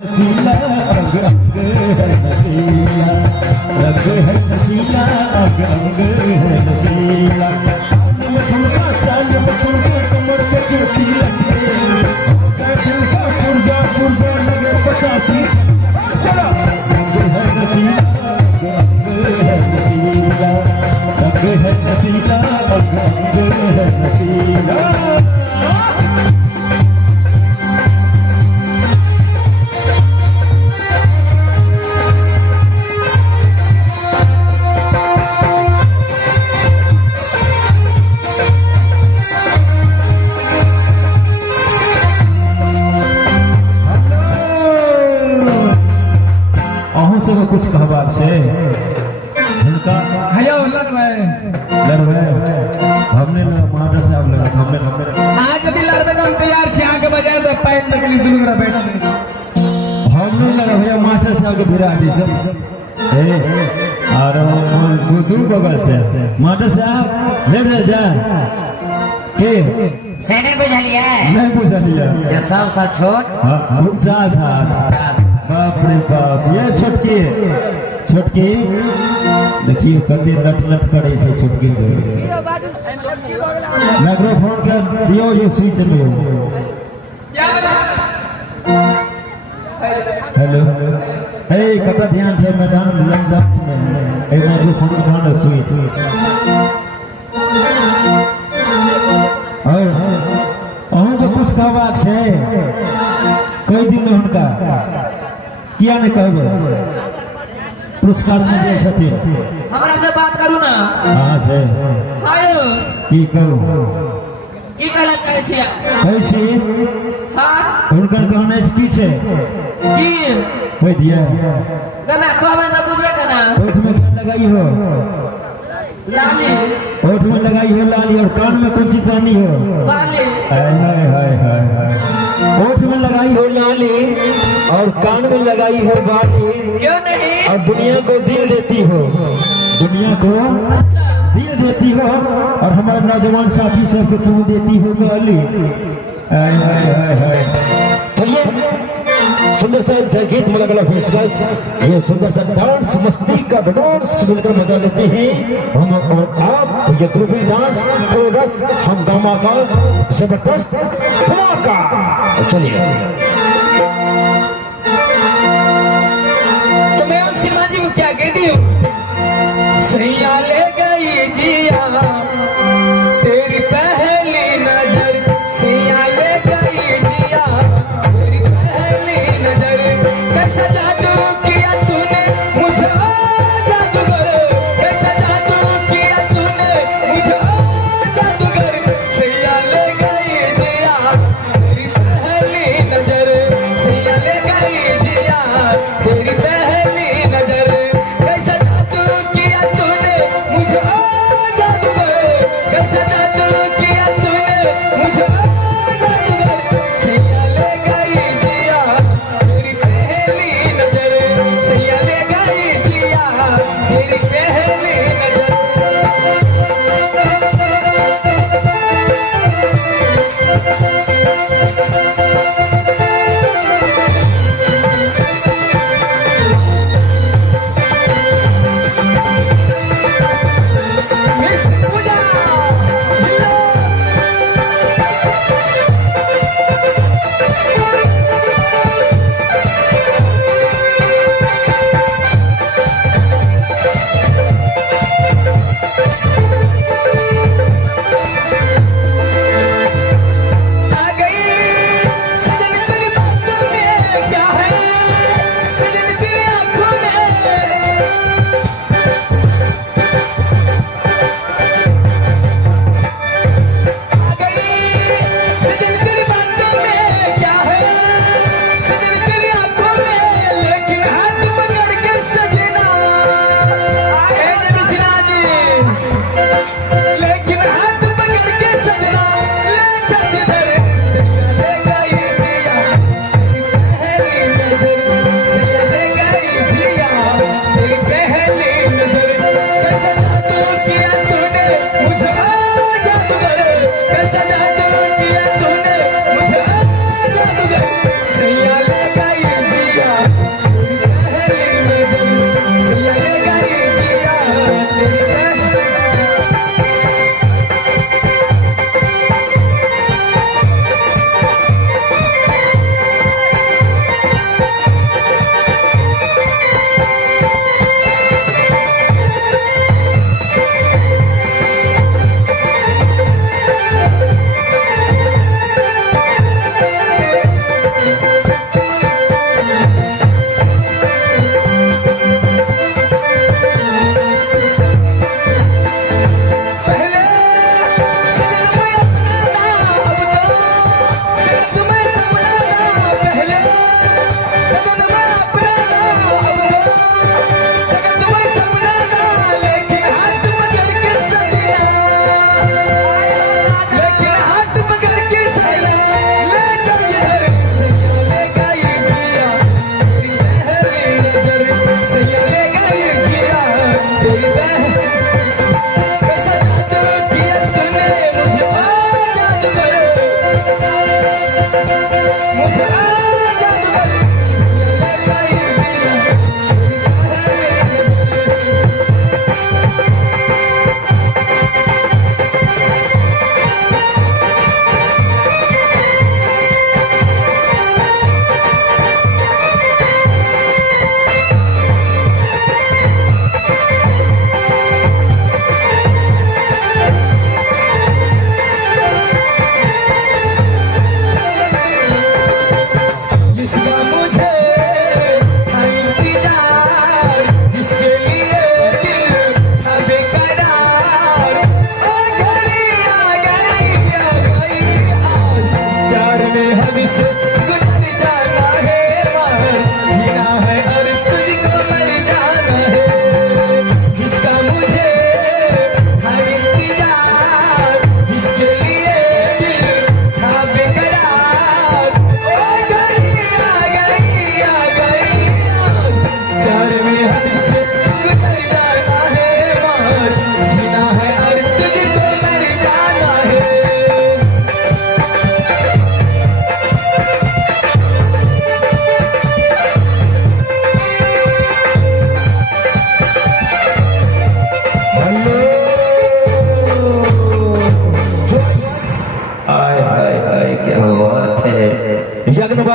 नसीला अंग अंग है नसीला, रंग है नसीला अंग अंग है नसीला। चाल में झुमका चाल में झुमके कमर पे चोटी लगे, दिल का पुरजा पुरजा लगे पचासी। रंग है नसीला अंग अंग है नसीला, रंग है नसीला अंग अंग है नसीला। सब कुछ कहबाक से इनका हयो लड़वे हमने महाराज साहब लगा हमने आज भी लड़वे तो हम तैयार छे आगे बजाए तो पैन तकलीफ दुनु करा बैठा हमने लगा भैया मास्टर साहब के भिड़ा दी सब ए और दू बगल से मास्टर साहब ले जा के सेने बुझलिए नहीं बुझलिए जो सब सा छोट हां जा साहब। बाप रे बाप ये छोटकी छोटकी देखिए कभी लट लट करे से छोटकी से माइक्रोफोन के दियो ये स्विच लियो। हेलो ए कता ध्यान से मैदान लंदन में ए माइक्रोफोन के भांड स्विच अहूँ तो कुछ कहबाक से कई दिन हुनका किया नहीं कहबे पुरस्कार में जे छथि हमरा से बात करू ना। हां से आयो की कहू की कहला कहै छी कैसी हां हुनकर कहने की छै की कह दिया गला कहबे ना बुझबे कना ओठ में क्या लगाई हो लाली ओठ में लगाई हो लाली और कान में कौन सी पहनी हो बाली। हाय हाय हाय हाय ओठ में लगाई हो लाली और कान में लगाई हो बाली क्यों नहीं और दुनिया को दिल देती हो दुनिया को दिल देती हो और हमारे नौजवान साथी सबको तुम देती हो गाली। हाय हाय हाय हाय तो ये सुंदर सा जयगीत मुलाकात फेसलेस ये सुंदर सा डांस मस्ती का डांस मिलकर मजा लेते हैं हम और आप। ये ग्रुपी डांस कोरस हंगामा का जबरदस्त धमाका। चलिए तो मैं उस सिमा जी को क्या कहती हूँ सैया ले गई जिया तेरी पहली नजर सैया ले गई जिया तेरी पहली नजर कैसा जादू किया तूने मुझे जादूगर कैसा जादू किया तूने मुझे जादूगर सैया ले गई जिया तेरी पहली नजर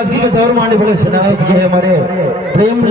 ताजगी के दौर में आने वाले सुनाओ कि जो है हमारे प्रेम